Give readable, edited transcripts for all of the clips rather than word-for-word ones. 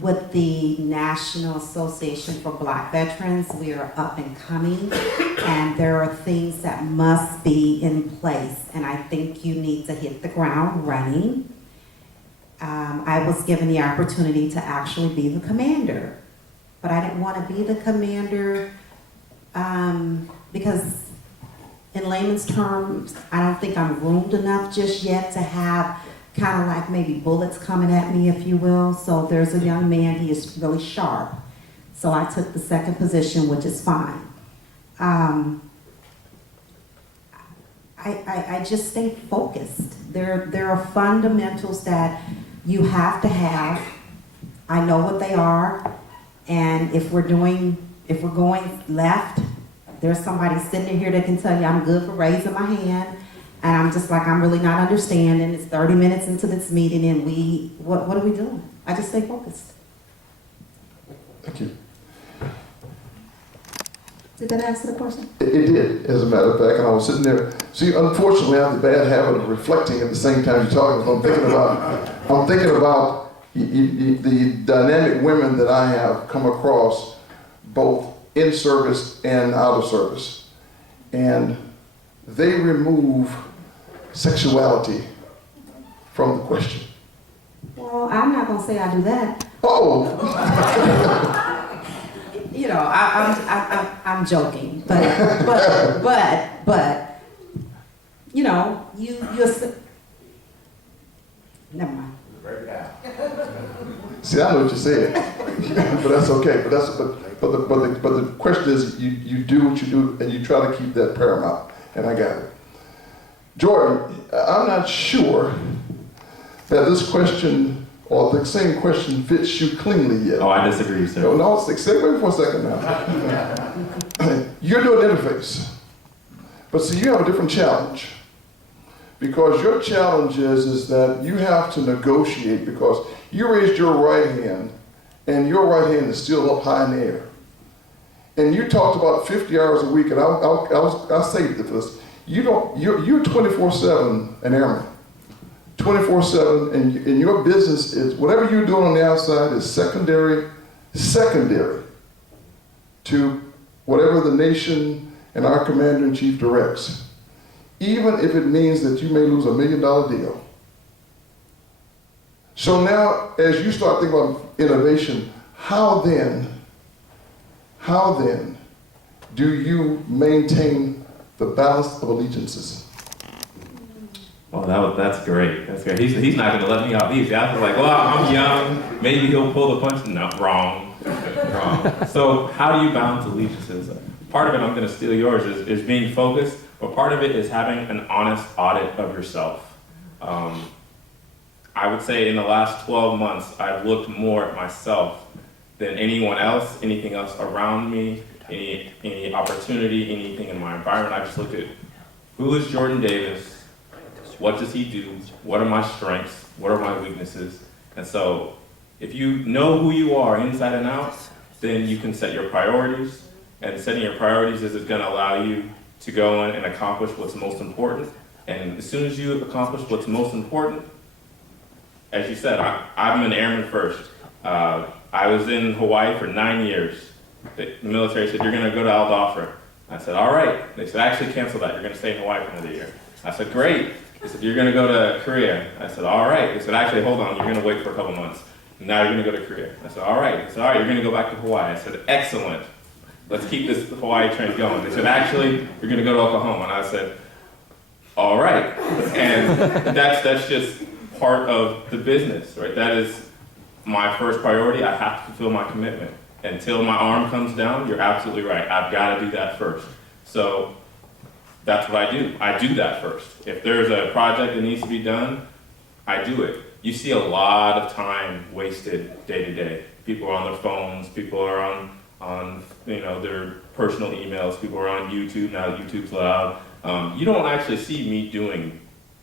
with the National Association for Black Veterans. We are up and coming, and there are things that must be in place, and I think you need to hit the ground running. I was given the opportunity to actually be the commander, but I didn't want to be the commander because in layman's terms, I don't think I'm groomed enough just yet to have kind of like maybe bullets coming at me, if you will. So there's a young man, he is really sharp. So I took the second position, which is fine. I just stay focused. There are fundamentals that you have to have. I know what they are. And if we're going left, there's somebody sitting in here that can tell you I'm good for raising my hand. And I'm just like, I'm really not understanding. It's 30 minutes into this meeting and what are we doing? I just stay focused. Thank you. Did that answer the question? It did, as a matter of fact, and I was sitting there. See, unfortunately, I have the bad habit of reflecting at the same time you're talking. I'm thinking about the dynamic women that I have come across, both in service and out of service. And they remove sexuality from the question. Well, I'm not gonna say I do that. Oh. You know, I'm joking, but you know, you're never mind. See, I know what you said, but that's okay. But the question is, you do what you do, and you try to keep that paramount. And I got it. Jordan, I'm not sure that this question or the same question fits you cleanly yet. Oh, I disagree, sir. No, stay wait for a second now. You're doing interface, but see, you have a different challenge. Because your challenge is that you have to negotiate, because you raised your right hand, and your right hand is still up high in the air. And you talked about 50 hours a week, and I'll saved it for this. You're 24/7 an airman. 24/7, and your business is, whatever you're doing on the outside is secondary to whatever the nation and our commander-in-chief directs. Even if it means that you may lose $1 million deal. So now, as you start thinking about innovation, how then do you maintain the balance of allegiances? Well, that's great. That's great. He's not going to let me off easy. I was like, well, I'm young. Maybe he'll pull the punch. No, wrong. Wrong. So how do you balance allegiances? Part of it, I'm going to steal yours, is being focused, but part of it is having an honest audit of yourself. I would say in the last 12 months, I've looked more at myself than anyone else, anything else around me, any opportunity, anything in my environment. I just looked at, who is Jordan Davis? What does he do? What are my strengths? What are my weaknesses? And so if you know who you are inside and out, then you can set your priorities. And setting your priorities is going to allow you to go in and accomplish what's most important. And as soon as you accomplish what's most important, as you said, I'm an airman first. I was in Hawaii for 9 years. The military said, you're going to go to Aldafra. I said, all right. They said, actually cancel that. You're going to stay in Hawaii for another year. I said, great. They said, you're going to go to Korea. I said, all right. They said, actually, hold on. You're going to wait for a couple months. Now you're going to go to Korea. I said, all right. They said, all right, you're going to go back to Hawaii. I said, excellent. Let's keep this Hawaii train going. They said, actually, you're going to go to Oklahoma. And I said, all right. And that's just part of the business, right? That is my first priority. I have to fulfill my commitment. Until my arm comes down, you're absolutely right. I've got to do that first. So that's what I do. I do that first. If there's a project that needs to be done, I do it. You see a lot of time wasted day to day. People are on their phones. People are on their personal emails. People are on YouTube. Now YouTube's loud. You don't actually see me doing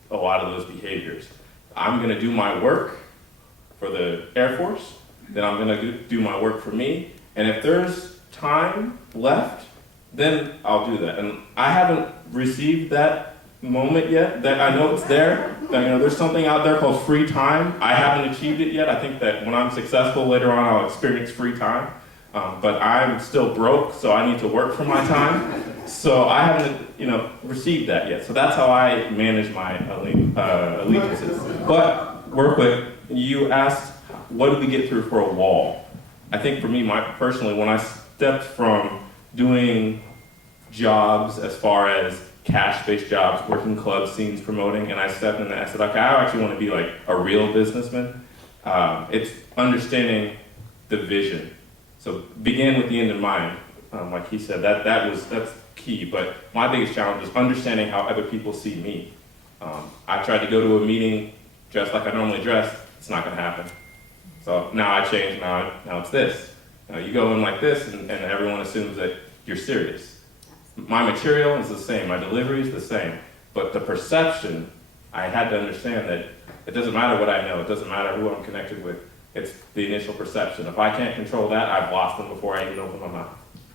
a lot of those behaviors. I'm going to do my work for the Air Force. Then I'm going to do my work for me. And if there's time left, then I'll do that. And I haven't received that moment yet. That I know it's there, there's something out there called free time. I haven't achieved it yet. I think that when I'm successful later on, I'll experience free time. But I'm still broke, so I need to work for my time. So I haven't, received that yet. So that's how I manage my allegiances. But real quick, you asked, what do we get through for a wall? I think for me, personally, when I stepped from doing jobs as far as cash-based jobs, working club scenes, promoting, and I stepped in and I said, okay, I actually want to be like a real businessman. It's understanding the vision. So begin with the end in mind. Like he said, that's key. But my biggest challenge is understanding how other people see me. I tried to go to a meeting dressed like I normally dress. It's not going to happen. So now I changed. Now it's this. You go in like this, and everyone assumes that you're serious. My material is the same. My delivery is the same. But the perception, I had to understand that it doesn't matter what I know. It doesn't matter who I'm connected with. It's the initial perception. If I can't control that, I've lost them before I even open my mouth.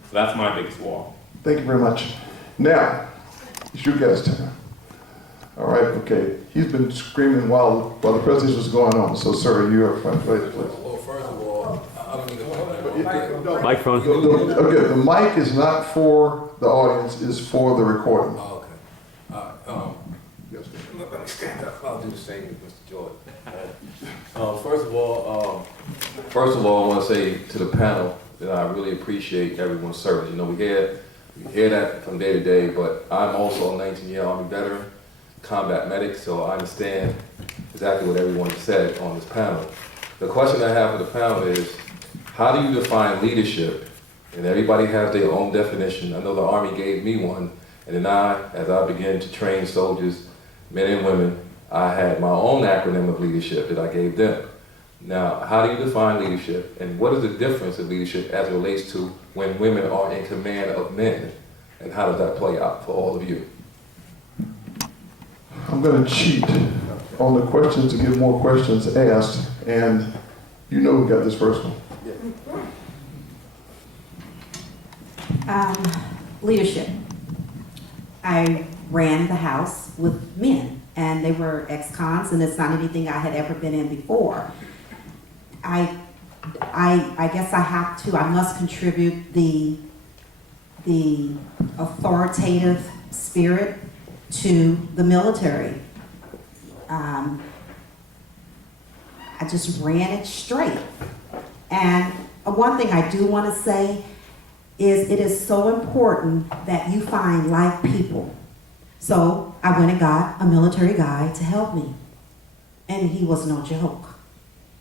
So that's my biggest wall. Thank you very much. Now, it's your guys' turn. All right, okay. He's been screaming while the presentation was going on. So, sir, you're up front. Please. Well, first of all, I don't need a Microphone. Okay, the mic is not for the audience, it's for the recording. Oh, okay. Yes, sir. Let me stand up. I'll do the same with Mr. Jordan. First of all, I want to say to the panel that I really appreciate everyone's service. We hear that from day to day, but I'm also a 19-year Army veteran, combat medic, so I understand exactly what everyone said on this panel. The question I have for the panel is, how do you define leadership? And everybody has their own definition. I know the Army gave me one, and then as I began to train soldiers, men and women, I had my own acronym of leadership that I gave them. Now, how do you define leadership, and what is the difference of leadership as it relates to when women are in command of men, and how does that play out for all of you? I'm going to cheat on the questions to get more questions asked, and you know who got this first one. Leadership. I ran the house with men, and they were ex-cons, and it's not anything I had ever been in before. I guess I must contribute the authoritative spirit to the military. I just ran it straight. And one thing I do want to say is it is so important that you find like people. So I went and got a military guy to help me. And he was no joke.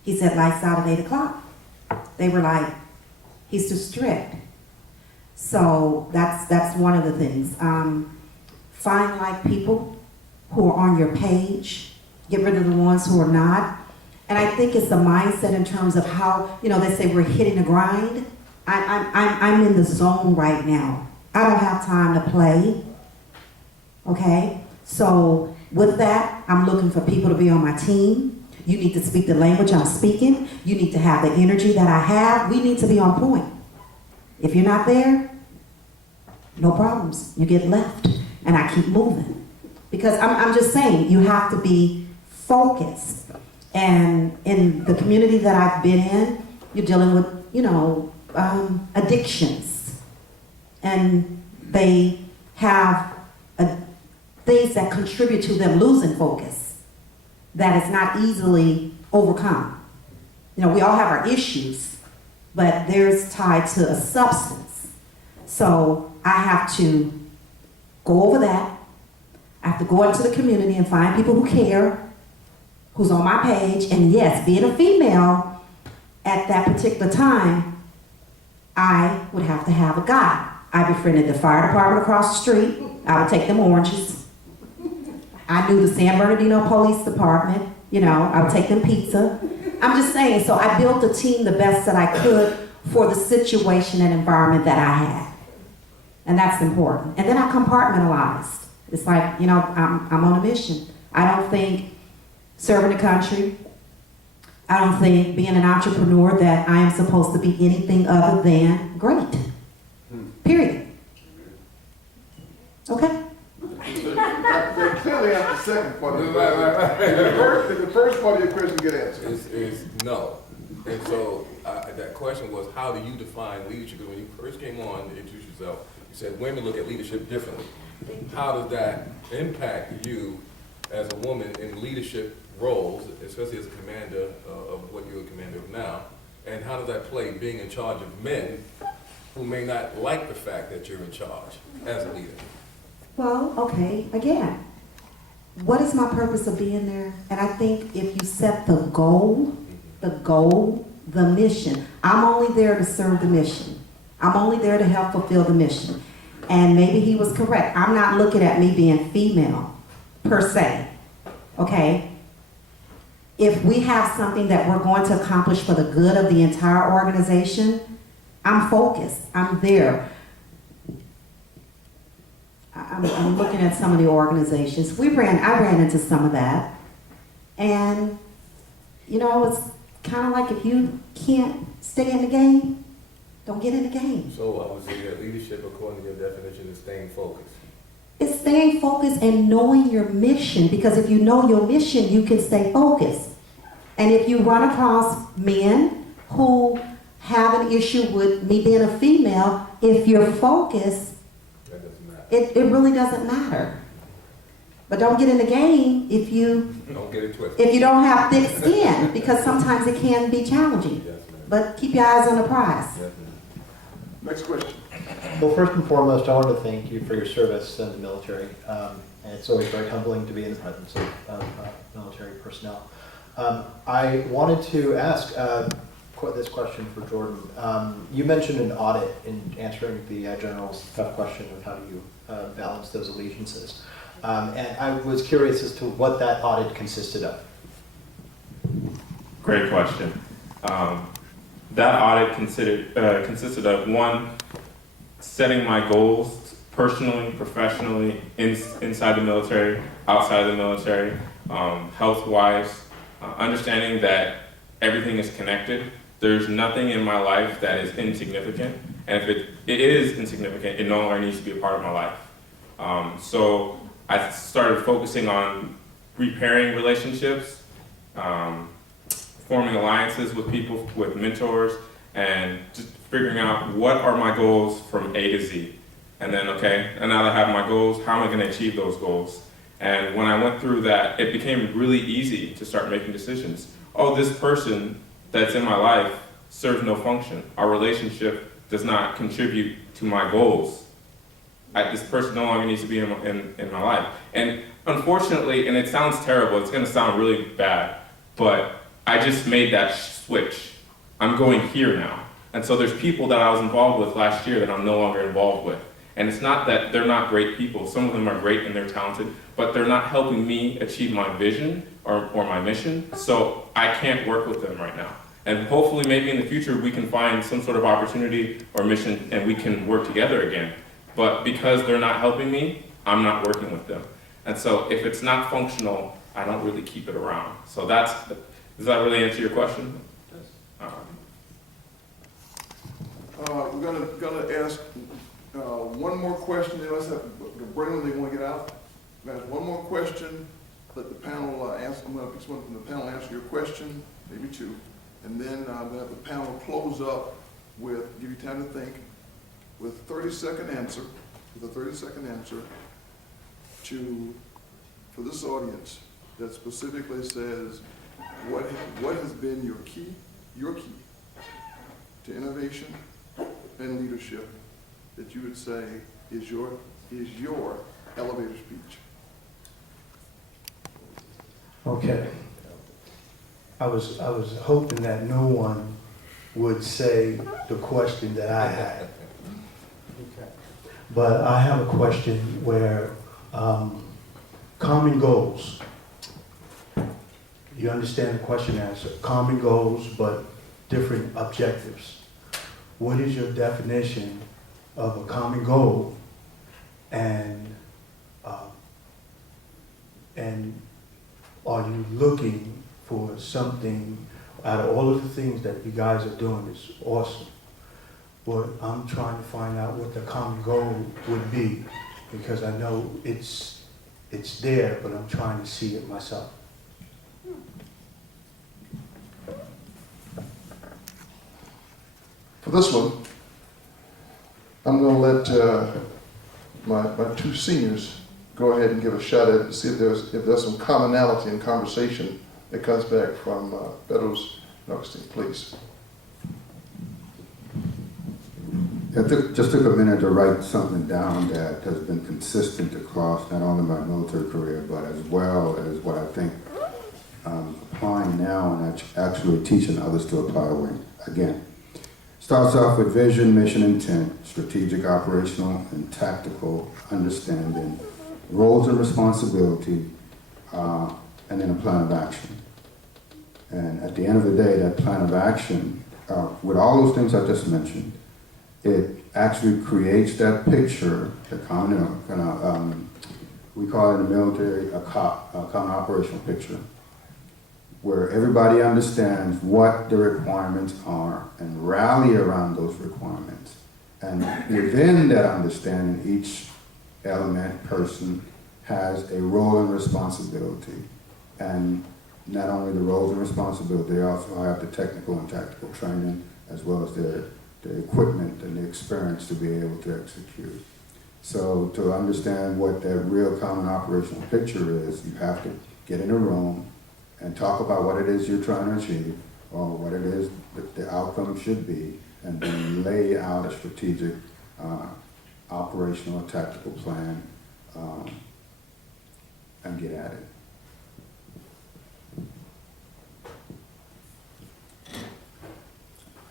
He said, lights out at 8 o'clock. They were like, he's too strict. So that's one of the things. Find like people who are on your page. Get rid of the ones who are not. And I think it's the mindset in terms of how, they say we're hitting the grind. I'm in the zone right now. I don't have time to play. Okay? So with that, I'm looking for people to be on my team. You need to speak the language I'm speaking. You need to have the energy that I have. We need to be on point. If you're not there, no problems. You get left. And I keep moving. Because I'm just saying, you have to be focused. And in the community that I've been in, you're dealing with, addictions. And they have things that contribute to them losing focus that is not easily overcome. We all have our issues, but theirs tied to a substance. So I have to go over that. I have to go into the community and find people who care, who's on my page. And yes, being a female at that particular time, I would have to have a guy. I befriended the fire department across the street. I would take them oranges. I knew the San Bernardino Police Department. I would take them pizza. I'm just saying, so I built a team the best that I could for the situation and environment that I had. And that's important. And then I compartmentalized. It's like, I'm on a mission. I don't think serving the country, I don't think being an entrepreneur that I am supposed to be anything other than great. Period. Okay? They clearly have to second part of the Right, question. right, right. Did the first part of your question get answered? Is no. And so that question was, how do you define leadership? Because when you first came on to introduce yourself, you said women look at leadership differently. How does that impact you as a woman in leadership roles, especially as a commander of what you're a commander of now? And how does that play being in charge of men who may not like the fact that you're in charge as a leader? Well, okay, again, what is my purpose of being there? And I think if you set the goal, the mission, I'm only there to serve the mission. I'm only there to help fulfill the mission. And maybe he was correct. I'm not looking at me being female, per se, okay? If we have something that we're going to accomplish for the good of the entire organization, I'm focused, I'm there. I'm looking at some of the organizations. I ran into some of that. And, you know, it's kind of like if you can't stay in the game, don't get in the game. So I would say that leadership, according to your definition, is staying focused. It's staying focused and knowing your mission, because if you know your mission, you can stay focused. And if you run across men who have an issue with me being a female, if you're focused, That doesn't matter. it really doesn't matter. But don't get in the game if you Don't get it twisted. if you don't have thick skin, because sometimes it can be challenging. Yes, ma'am. But keep your eyes on the prize. Yes, ma'am. Next question. Well, first and foremost, I wanted to thank you for your service in the military. And it's always very humbling to be in the presence of military personnel. I wanted to ask this question for Jordan. You mentioned an audit in answering the general's tough question of how do you balance those allegiances. And I was curious as to what that audit consisted of. Great question. That audit consisted of, one, setting my goals personally, professionally, inside the military, outside the military, health-wise, understanding that everything is connected. There's nothing in my life that is insignificant, and if it is insignificant, it no longer needs to be a part of my life. So I started focusing on repairing relationships, forming alliances with people, with mentors, and just figuring out what are my goals from A to Z. And then, okay, and now that I have my goals, how am I going to achieve those goals? And when I went through that, it became really easy to start making decisions. Oh, this person that's in my life serves no function. Our relationship does not contribute to my goals. This person no longer needs to be in my life. And unfortunately, and it sounds terrible, it's going to sound really bad, but I just made that switch. I'm going here now. And so there's people that I was involved with last year that I'm no longer involved with. And it's not that they're not great people. Some of them are great and they're talented, but they're not helping me achieve my vision or my mission. So I can't work with them right now. And hopefully maybe in the future we can find some sort of opportunity or mission and we can work together again. But because they're not helping me, I'm not working with them. And so if it's not functional, I don't really keep it around. So does that really answer your question? We're gonna ask one more question. Then let's have Brennan. They want to get out. We're gonna ask one more question. Let the panel answer. I'm gonna pick someone from the panel answer your question, maybe two, and then we'll have the panel close up with give you time to think with a 30-second answer. With a 30-second answer for this audience that specifically says what has been your key to innovation and leadership that you would say is your elevator speech. Okay. I was hoping that no one would say the question that I had. But I have a question where common goals. You understand the question as common goals, but different objectives. What is your definition of a common goal, and are you looking for something out of all of the things that you guys are doing is awesome? But I'm trying to find out what the common goal would be, because I know it's it's there, but I'm trying to see it myself. For this one, I'm going to let my two seniors go ahead and give a shot at it to see if there's some commonality in conversation that comes back from Beddoes and Augustine, please. Just took a minute to write something down that has been consistent across not only my military career, but as well as what I think I'm applying now and actually teaching others to apply again. Starts off with vision, mission, intent, strategic, operational, and tactical understanding, roles and responsibility, and then a plan of action. And at the end of the day, that plan of action, with all those things I just mentioned, it actually creates that picture, the common, we call it in the military a common operational picture, where everybody understands what the requirements are and rally around those requirements. And within that understanding, each element, person, has a role and responsibility. And not only the roles and responsibility, they also have the technical and tactical training, as well as the equipment and the experience to be able to execute. So to understand what that real common operational picture is, you have to get in a room and talk about what it is you're trying to achieve, or what it is that the outcome should be, and then lay out a strategic, operational, tactical plan, and get at it.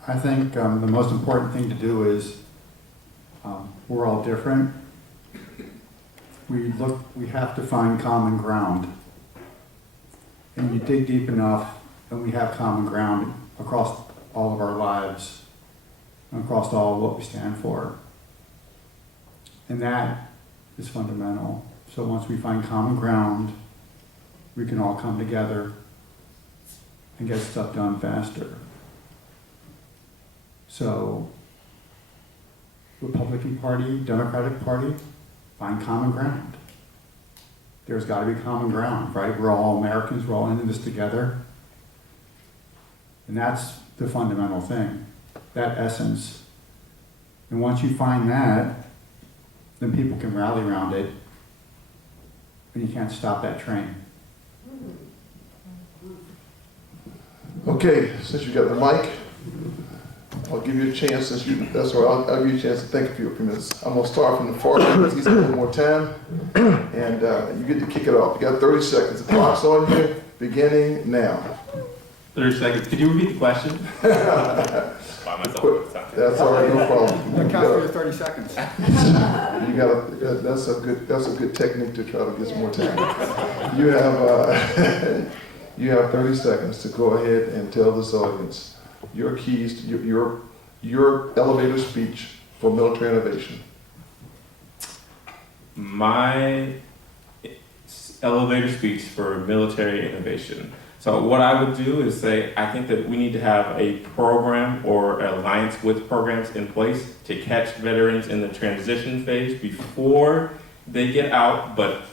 I think the most important thing to do is we're all different. We have to find common ground. And you dig deep enough, and we have common ground across all of our lives, and across all of what we stand for. And that is fundamental. So once we find common ground, we can all come together and get stuff done faster. So, Republican Party, Democratic Party, find common ground. There's got to be common ground, right? We're all Americans, we're all in this together. And that's the fundamental thing, that essence. And once you find that, then people can rally around it, and you can't stop that train. Okay, since you got the mic, I'll give you a chance, that's all right, I'll give you a chance to think a few minutes. I'm gonna start from the far end, he's got a little more time, and you get to kick it off. You got 30 seconds, the clock's on you, beginning now. 30 seconds. Could you repeat the question? By myself. That's all right, no problem. I count for your 30 seconds. You got that's a good technique to try to get some more time. You have you have 30 seconds to go ahead and tell this audience your keys to your elevator speech for military innovation. My elevator speech for military innovation. So what I would do is say, I think that we need to have a program or an alliance with programs in place to catch veterans in the transition phase before they get out, but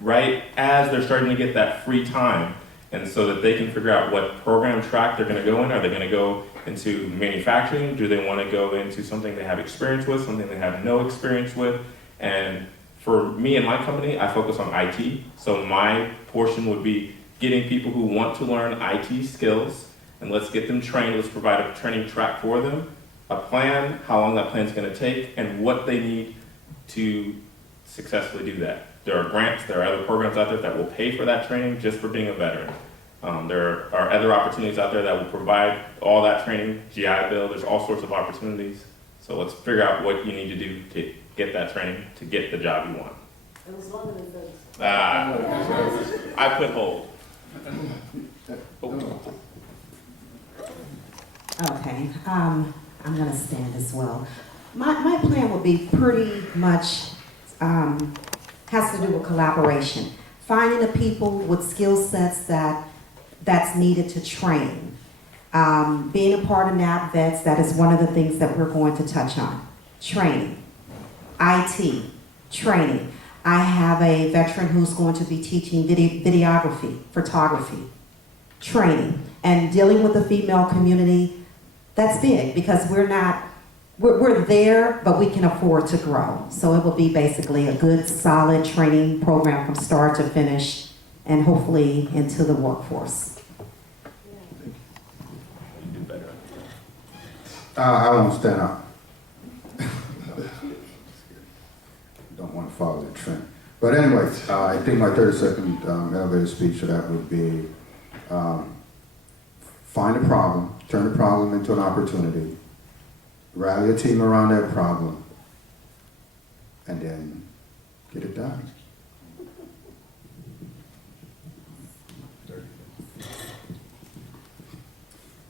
right as they're starting to get that free time, and so that they can figure out what program track they're going to go in. Are they going to go into manufacturing? Do they want to go into something they have experience with, something they have no experience with? And for me and my company, I focus on IT. So my portion would be getting people who want to learn IT skills, and let's get them trained. Let's provide a training track for them, a plan, how long that plan is going to take, and what they need to successfully do that. There are grants, there are other programs out there that will pay for that training just for being a veteran. There are other opportunities out there that will provide all that training, GI Bill, there's all sorts of opportunities. So let's figure out what you need to do to get that training, to get the job you want. It was longer than 30 seconds. I put hold. Okay, I'm gonna stand as well. My plan will be pretty much, has to do with collaboration. Finding the people with skill sets that's needed to train. Being a part of NAP Vets, that is one of the things that we're going to touch on. Training. IT. Training. I have a veteran who's going to be teaching videography, photography, training, and dealing with the female community. That's big because we're there, but we can afford to grow. So it will be basically a good, solid training program from start to finish and hopefully into the workforce. You do better. I won't stand up. Don't want to follow the trend. But anyway, I think my 30-second elevator speech for that would be find a problem, turn the problem into an opportunity, rally a team around that problem, and then get it done.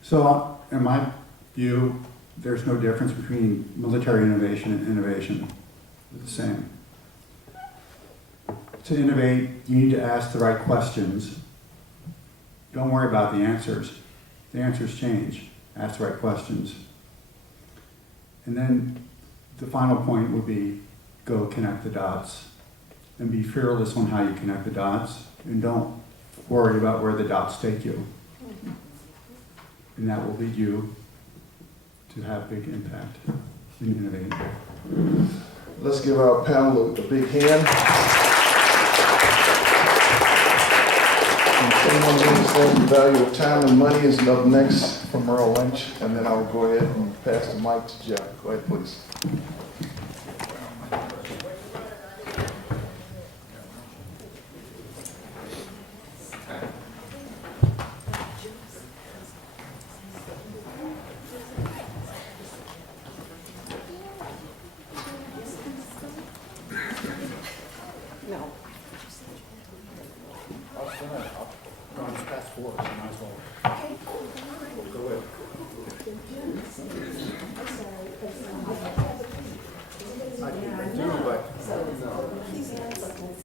So, in my view, there's no difference between military innovation and innovation. They're the same. To innovate, you need to ask the right questions. Don't worry about the answers. The answers change. Ask the right questions. And then the final point would be go connect the dots and be fearless on how you connect the dots, and don't worry about where the dots take you. And that will lead you to have big impact in innovating. Let's give our panel a big hand. And someone who understands the value of time and money is up next from Merrill Lynch, and then I'll go ahead and pass the mic to Jeff. Go ahead, please. I'm sorry.